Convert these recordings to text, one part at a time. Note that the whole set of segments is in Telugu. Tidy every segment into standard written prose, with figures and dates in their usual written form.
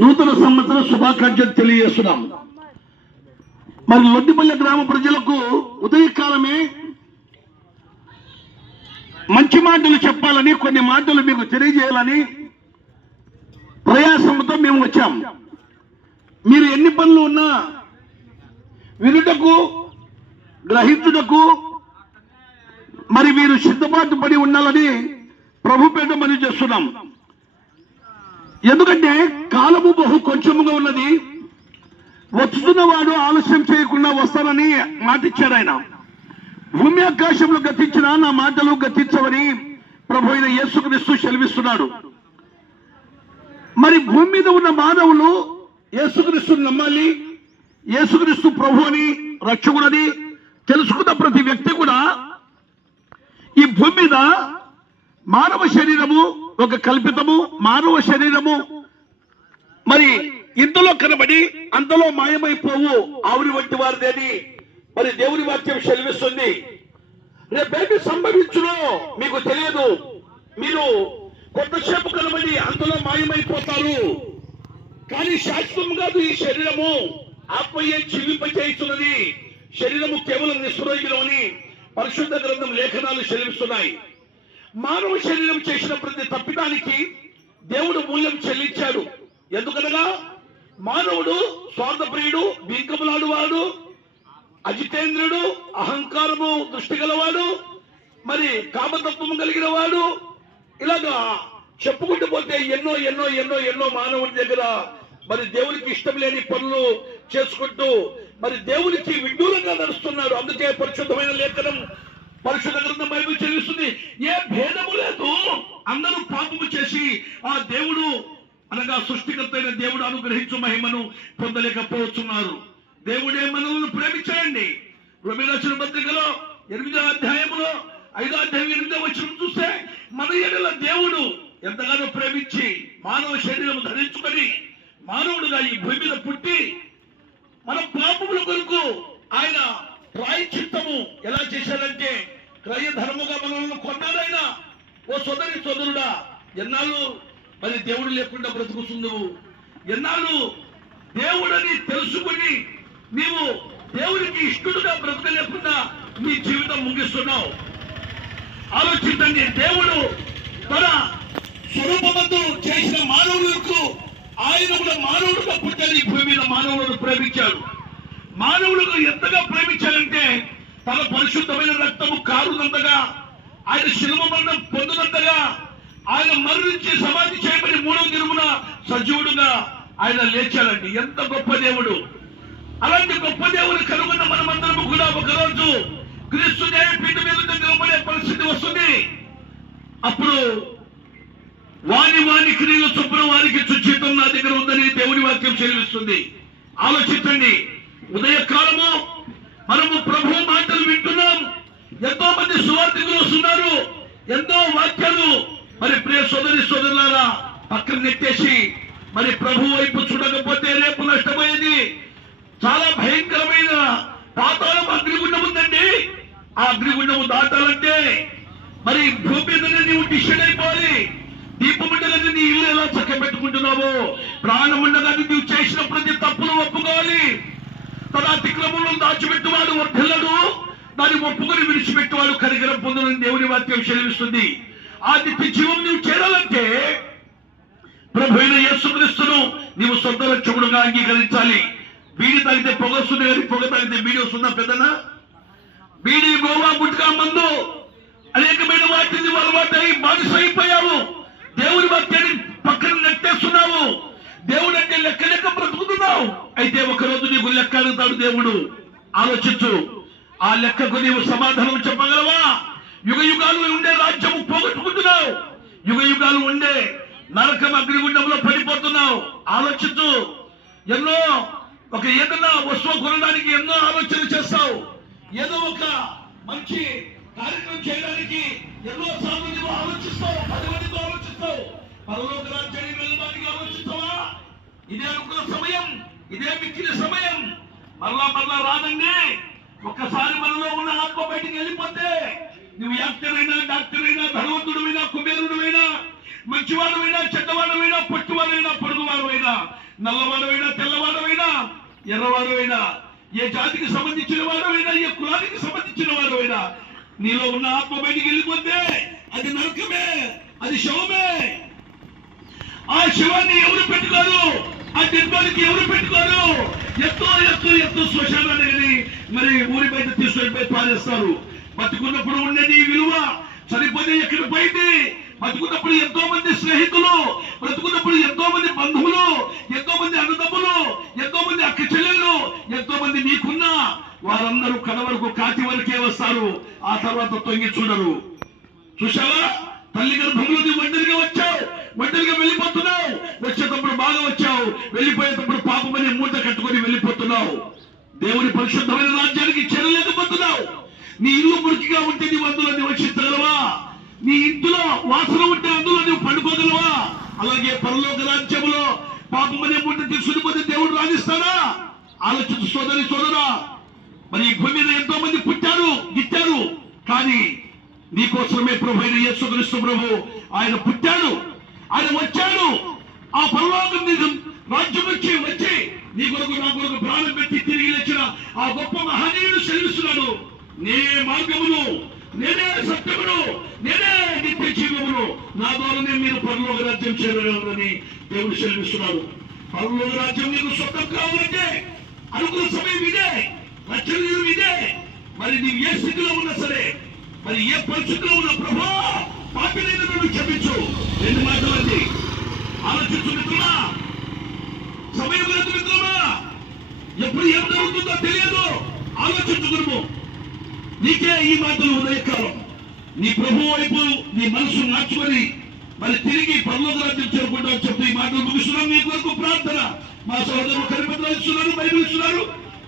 నూతన సంవత్సర శుభాకాంక్షలు తెలియజేస్తున్నాం. మరి లొడ్డిపల్లె గ్రామ ప్రజలకు ఉదయకాలమే మంచి మాటలు చెప్పాలని, కొన్ని మాటలు మీకు తెలియజేయాలని ప్రయాసంతో మేము వచ్చాం. మీరు ఎన్ని పనులు ఉన్నా వినుటకు, గ్రహించుటకు మరి మీరు సిద్ధపాటు పడి ఉండాలని ప్రభుపేట మనవి చేస్తున్నాం. ఎందుకంటే కాలము బహు కొంచెముగా ఉన్నది. వస్తున్న వాడు ఆలస్యం చేయకుండా వస్తానని మాటిచ్చాడు ఆయన. భూమి ఆకాశంలో గతించిన నా మాటలు గతించవని ప్రభు అయిన యేసుక్రీస్తు సెలవిస్తున్నాడు. మరి భూమి మీద ఉన్న మానవులు యేసుక్రీస్తుని నమ్మాలి. యేసుక్రీస్తు ప్రభు అని, రక్షకుడని తెలుసుకున్న ప్రతి వ్యక్తి కూడా ఈ భూమి మీద మానవ శరీరము ఒక కల్పితము, మానవ శరీరము మరి ఇంతలో కనబడి అంతలో మాయమైపోవు ఆవిరి వంటి వారిదేని మరి దేవుని వాక్యం సెలవిస్తుంది. రేపేమి సంభవించునో మీకు తెలియదు. మీరు కొంతసేపు కనబడి అంతలో మాయమైపోతారు. కానీ శాశ్వతం కాదు ఈ శరీరము. ఆత్మయే జీవింపచేస్తున్నది. శరీరము కేవలం నిస్ప్రయోజనం అని పరిశుద్ధ గ్రంథం లేఖనాలు సెలవిస్తున్నాయి. మానవ శరీరం చేసిన ప్రతి తప్పిదానికి దేవుడు మూల్యం చెల్లించాడు. ఎందుకనగా మానవుడు స్వార్థప్రియుడు, బీంకములాడువాడు, అజితేంద్రుడు, అహంకారము దృష్టి గలవాడు, మరి కామతత్వము కలిగిన వాడు, ఇలాగా చెప్పుకుంటూ పోతే ఎన్నో ఎన్నో ఎన్నో ఎన్నో మానవుడి దగ్గర మరి దేవునికి ఇష్టం లేని పనులు చేసుకుంటూ మరి దేవునికి విడ్డూరంగా నడుస్తున్నాడు. అందుకే పరిశుద్ధమైన లేఖనం, పరిశుద్ధ గ్రంథం బైబిల్ చెల్లిస్తుంది, ఏ భేదము లేదు, అందరూ పాపము చేసి ఆ దేవుడు అనగా సృష్టికర్త అయిన దేవుడు అనుగ్రహించు మహిమను పొందలేకపోతున్నారు. దేవుడే మనల్ని ప్రేమించాడండి. రోమీ రాసిన పత్రికలో 8వ అధ్యాయంలో 5వ అధ్యాయం 8వ వచనం చూస్తే మన ఎడల దేవుడు ఎంతగానో ప్రేమించి మానవ శరీరం ధరించుకొని మానవుడుగా ఈ భూమి మీద పుట్టి మన పాపముల కొరకు ఆయన ప్రాయశ్చిత్తము ఎలా చేశాడంటే క్రయ ధర్మముగా మనల్ని కొన్నాడైనా. ఓ సోదరి సోదరుడా, ఎన్నాళ్ళు మరి దేవుడు లేకుండా బ్రతుకుతున్నావు? ఎన్నాళ్ళు దేవుడని తెలుసుకుని నీవు దేవుడికి ఇష్టడుగా బ్రతకలేకుండా నీ జీవితం ముగిస్తున్నావు? ఆలోచించండి. దేవుడు తన స్వరూపమందు చేసిన మానవులకు ఆయన కూడా మానవుడుగా పుట్టాడు. ఈ భూమి మీద మానవులను ప్రేమించాడు. మానవులకు ఎంతగా ప్రేమించాడంటే తన పరిశుద్ధమైన రక్తము కారునంతగా, ఆయన శిలువ మరణం పొందినంతగా, ఆయన మరణించి సమాధి చేయబడి 3వ దినమున సజీవుడుగా ఆయన లేచాడండి. ఎంత గొప్ప దేవుడు! అలాంటి గొప్ప దేవుడు కనుగొన్న మనమందరము కూడా ఒకరోజు క్రీస్తు న్యాయపీఠం మీద నిలబడే పరిస్థితి వస్తుంది. అప్పుడు వాని క్రియలు చొప్పున వారికి సుచితం నా దగ్గర ఉందని దేవుని వాక్యం సెలవిస్తుంది. ఆలోచించండి. ఉదయకాలము మనము ప్రభు మాటలు వింటున్నాం. ఎంతో మంది సువార్థికులు వస్తున్నారు. ఎంతో వాక్యాలు మరి ప్రియ సోదరి సోదరులారా పక్కన నెట్టేసి మరి ప్రభు వైపు చూడకపోతే రేపు నష్టపోయేది. చాలా భయంకరమైన పాతాళం అగ్నిగుండం ఉందండి. ఆ అగ్నిగుండము దాటాలంటే మరి భూమి మీదనే నీవు డిసైడ్ అయిపోవాలి. దీపముండగానే నీ ఇల్లు ఎలా చక్క పెట్టుకుంటున్నావో, ప్రాణముండగానే నీవు చేసిన ప్రతి తప్పును ఒప్పుకోవాలి. తన అతిక్రమంలో దాచిపెట్టువాడు వర్ధిల్లడు, దాన్ని ఒప్పుకొని విడిచిపెట్టువాడు కనికరం పొందని దేవుని వాక్యం సెలవిస్తుంది. ఆ నిత్య జీవం నీవు చేరాలంటే ప్రభు అయిన యేసుక్రీస్తును నీవు సొంత రక్షకుడుగా అంగీకరించాలి. బీడి తాగితే పొగ వస్తుంది, కానీ పొగ తాగితే బీడి వస్తుందా? పెద్దనా? బీడి, గోవా, గుట్కా, మందు అనేకమైన వాటిని అలవాటై బానిస అయిపోయావు. దేవుని వాక్యాన్ని పక్కన నెట్టేస్తున్నావు. దేవుడు అంటే లెక్క లెక్క బ్రతుకుతున్నావు. అయితే ఒకరోజు నీకు లెక్క అడుగుతాడు దేవుడు. ఆలోచించు. ఆ లెక్కకు నీవు సమాధానం చెప్పగలవా? యుగ యుగాలు ఉండే రాజ్యము పోగొట్టుకుంటున్నావు. యుగ యుగాలు ఉండే నరకం అగ్నిగుండంలో పడిపోతున్నావు. ఆలోచించు. ఎన్నో ఏదైనా వస్తువు కొనడానికి ఎన్నో ఆలోచన చేస్తావు. ఏదో ఒక మంచి కార్యక్రమం చేయడానికి ఎన్నో సార్లు నువ్వు ఆలోచిస్తావు. 10 మందితో ఆలోచిస్తావు. పరలోక రాజ్యానికి వెళ్ళడానికి ఆలోచిస్తావా? ఇదే అనుకున్న సమయం, ఇదే మిక్కిన సమయం మరలా రాదండి. ఒక్కసారి మనలో ఉన్న ఆత్మ బయటికి వెళ్ళిపోతే నువ్వు యాక్టర్ అయినా, డాక్టర్ అయినా, ధనవంతుడు అయినా, కుబేరుడు అయినా, మంచివాడు అయినా, చెడ్డవాడు అయినా, పొట్టివాడు అయినా, పొడుగువాడు అయినా నల్లవాడవైనా, తెల్లవాడవైనా, ఎర్రవాడవైనా, ఏ జాతికి సంబంధించిన వాడవైనా, ఏ కులానికి సంబంధించిన వాడవైనా, నీలో ఉన్న ఆత్మ బయటికి వెళ్ళిపోతే అది నరకమే, అది శవమే. ఆ శవాన్ని ఎవరు పెట్టుకోరు, ఆ డెడ్బాడీకి ఎవరు పెట్టుకోరు. ఎంతో ఎంతో ఎంతో శ్మశానాన్ని మరి ఊరి బయట తీసుకొని పారేస్తారు. బతుకున్నప్పుడు ఉండేది విలువ, చనిపోతే ఎక్కడ పోయింది. బతుకున్నప్పుడు ఎంతో మంది స్నేహితులు, బ్రతుకున్నప్పుడు ఎంతో మంది బంధువులు, ఎంతో మంది అన్నదమ్ములు, ఎంతో మంది అక్క చెల్లెళ్ళు, ఎంతో మంది మీకున్న వారందరూ కడ వరకు కాటి వరకే వస్తారు. ఆ తర్వాత తొంగి చూడరు. చూసావా, తల్లి గర్భంలో ఒంటరిగా వచ్చావు, ఒంటరిగా వెళ్ళిపోతున్నావు. వచ్చేటప్పుడు బాగా వచ్చావు, వెళ్ళిపోయేటప్పుడు పాపమని మూట కట్టుకొని వెళ్ళిపోతున్నావు. దేవుని పరిశుద్ధమైన రాజ్యానికి చేరలేకపోతున్నావు. నీ ఇల్లు మురికిగా ఉంటే నీవు అందులో నివసించగలవా? నీ ఇంట్లో వాసన ఉంటే అందులో నువ్వు పండుకోగలవా? అలాగే పరలోక రాజ్యములో పాపమనే మూట తీసుకుని పోతే దేవుడు రాణిస్తాడా? ఆలోచించు సోదరి సోదరా. మరి ఈ భూమి మీద ఎంతో మంది పుట్టారు, గిట్టారు, కానీ నీకోసమే ప్రభు అయిన యేసుక్రీస్తు ప్రభు ఆయన పుట్టాడు, ఆయన వచ్చాడు. ఆ పరలోకం రాజ్యం వచ్చి నీ కొరకు నా కొరకు ప్రాణం పెట్టి తిరిగి లేచిన ఆ గొప్ప మహనీయుడు సెలవిస్తున్నాడు. నేనే మార్గమును, నేనే సత్యమును, నేనే నిత్య జీవమును, నా ద్వారానే మీరు పరలోక రాజ్యం చేరగలరని దేవుడు సెలవిస్తున్నాడు. పరలోక రాజ్యం నీకు సొంతం కావాలంటే అనుకున్న సమయం ఇదే, రక్షణ ఇదే. మరి నీవు ఏ స్థితిలో ఉన్నా సరే, మరి ఏ పరిస్థితిలో ఉన్న ప్రభా పాపినైన నన్ను క్షమించు. 2 మాటలండి. ఆలోచించు మిత్రులా, సమయం లేదు మిత్రులా. ఎప్పుడు ఏం జరుగుతుందో తెలియదు. ఆలోచించుకును. నీకే ఈ మాటలు ఉదయకాలం నీ ప్రభు వైపు నీ మనసు మార్చుకొని మరి తిరిగి పరలోక రాజ్యం చేరుకుంటామని చెప్తూ ఈ మాటలు ముగిస్తున్నాను. నీ కొరకు ప్రార్థన మా సోదరులు కనిపెట్టిస్తున్నారు, బైబిల్ ఇస్తున్నారు.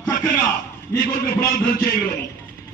చక్కగా నీ కొరకు ప్రార్థన చేయగలము.